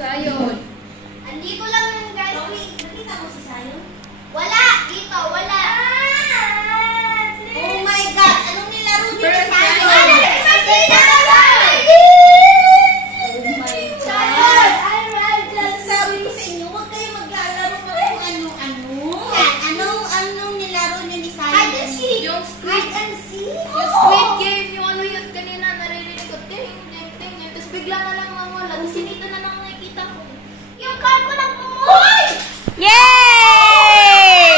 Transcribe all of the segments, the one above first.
Sayon? Andito lang yun, guys. Nakita mo si Sayon? Wala! Dito, wala! Oh my God! Anong nilaro niyo ni Sayon? Sabi ko sa inyo, huwag kayo maglalaro ng kung ano-ano. Anong nilaro niyo ni Sayon? Hide and seek. Yung Hide and seek. Yung Squid Game, yung ano yun kanina, naririnig ko, ting, ting, ting, ting, tapos bigla na lang mawala, tapos sinita na lang nakikita ko. Yung card ko lang pumuhay! Yay!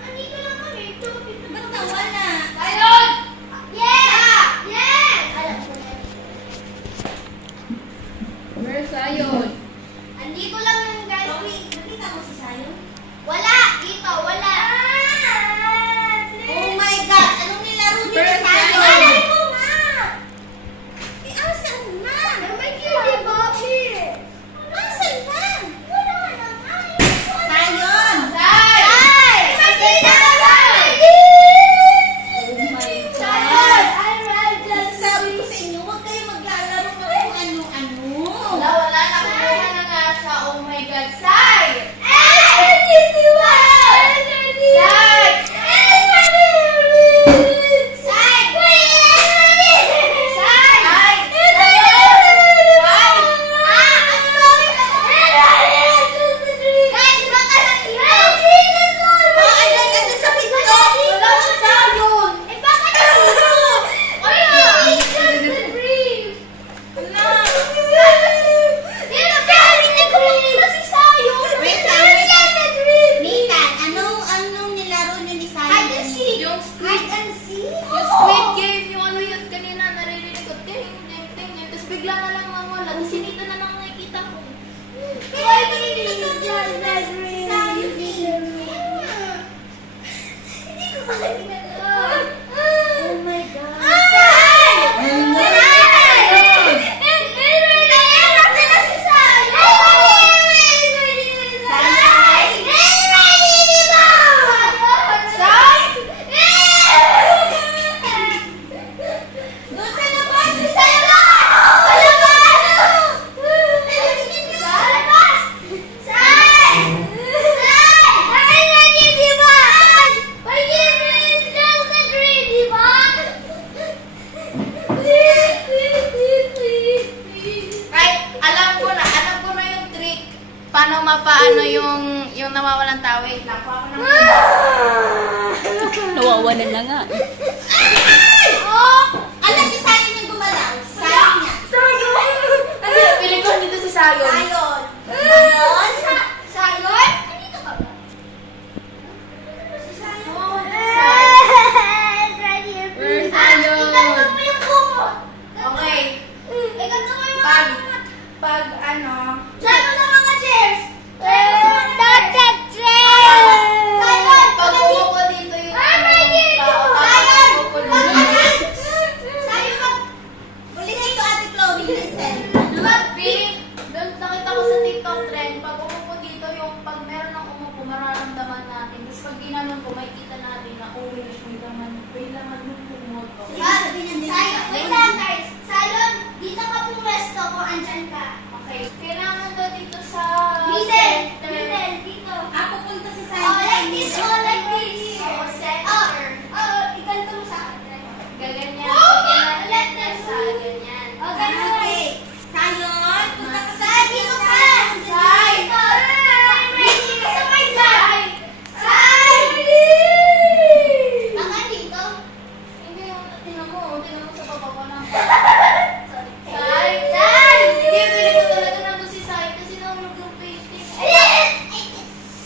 Andito lang kami. Ito, dito. Ba't nawala? Sayon! Yes! Yes! Alam ko na. Where's Sayon? Andito lang yun, guys. Nakita mo si Sayon? Wala! Dito, wala! Oh my God! Anong nilaro niyo ni First Sayon? Sayon. Alay ko nga! Asan na? May candy box here! Asan na? Wala naman! Sayon! Say! May candy box! Oh my Sayon! I read just... Sabi ko sa inyo, huwag kayo maglalaro ng kung ano-ano. Wala, nakuha na nga siya. Oh my God, Sai! Anong nilaro niyo ni Sayon? Yung Hide and seek. Yung Squid Game, yung ano yun kanina, naririnig ko, ting, ting, ting, ting, tapos bigla na lang mawala, tapos sinita na lang nakikita ko. Oh my God. Doon sa labas! Kahit alam ko na yung trick. Paano mapaano yung nawawalang tao. Wait lang, kuha ko ng... Nawawalan na nga. Alam si Sayon yung gumalaw. Si Sayon niya. Ano, piling ko dito si Sayon. Sayon. Sayon? Andito ka ba? Si Sayon. Where's Ikanto Sayon? mo yung kumot. Okay. Ikanto mo yung Pag, mga... pag ano... Sayo sa mga chairs. Sayon, pag umupo dito yung tao, tapos umupo dito. Ulitin ko, Ate Chloe. Listen. Feeling, doon nakita ko sa TikTok trend, pag umupo dito yung, pag meron ng umupo, mararamdaman natin. Tapos pag ginanon ko, makikita natin na, oh, may laman yung pumoto. Wait lang, guys. Sayon, dito ka pumwesto kung andyan ka. Okay, kailangan daw dito sa... Middle, dito. Pupunta si Oh, Sayon. like this, oh, like this. Oh, center. Ikanto mo sa akin. Gaganyan. Oh, Gaganyan. let them Sa ganyan. Okay, Okay. Sayon, punta ka sa Say, dito ka. Say. Dito ka sa may side. Say. Baka dito. Hindi yung, tingnan mo sa baba ko lang. Say. Sai! Hindi, pwede ko talaga nandun si Sai kasi nahulog yung painting.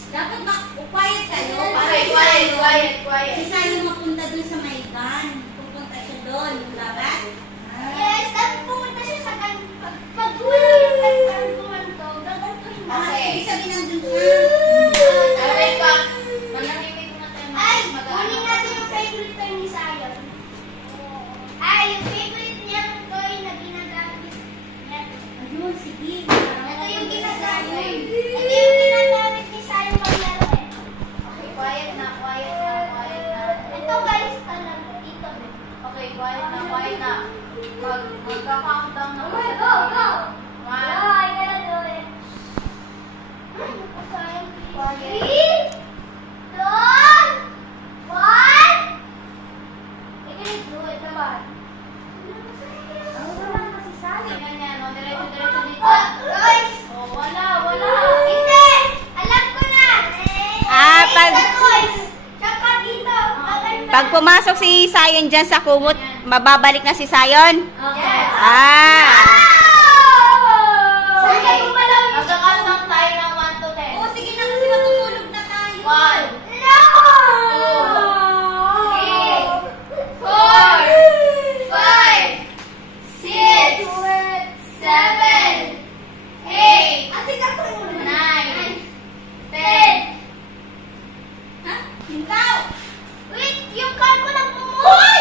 Dapat quiet kayo. Okay, quiet. Si Sayon mapunta dun sa may van. Pupunta siya doon. Dapat? Yes, dapat pumunta siya sa pag-uwi yung nagkantuan to. Gagantuhin mo. Ibig sabihin nandun siya. Okay pa. Manahimik na tayo. Ay, Mag-ano. kunin natin yung favorite toy ni Sayon. Ay, yung favorite niyang toy na ginagamit niya. Ayun, sige. Ito yung ginagamit. Ito yung ginagamit ni Sayon maglaro eh. Okay, quiet na. Ito guys, talaga. Dito. Okay, quiet. pumasok si Sayon dyan sa kumot, mababalik na si Sayon? Yes! Ah! Okay, magkakal lang tayo ng 1 to 10. Oh, sige na kasi matutulog na tayo. 1, No! 2, 3, 4, 5, 6, 7, 8, Ate, kapoy mo na. 9, 10. Ha? Hintaw! Wait, yung car ko lang pumuhay!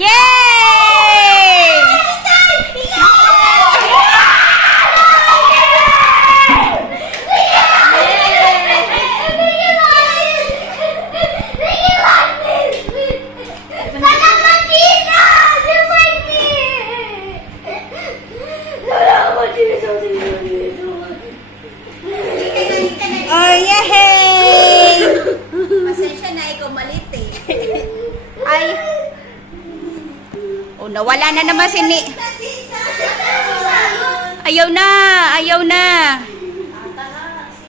Yay! Oh, yay! Pasensya na, ikaw malit eh. Ay. Oh, nawala na naman si Ni. Ayaw na, ayaw na.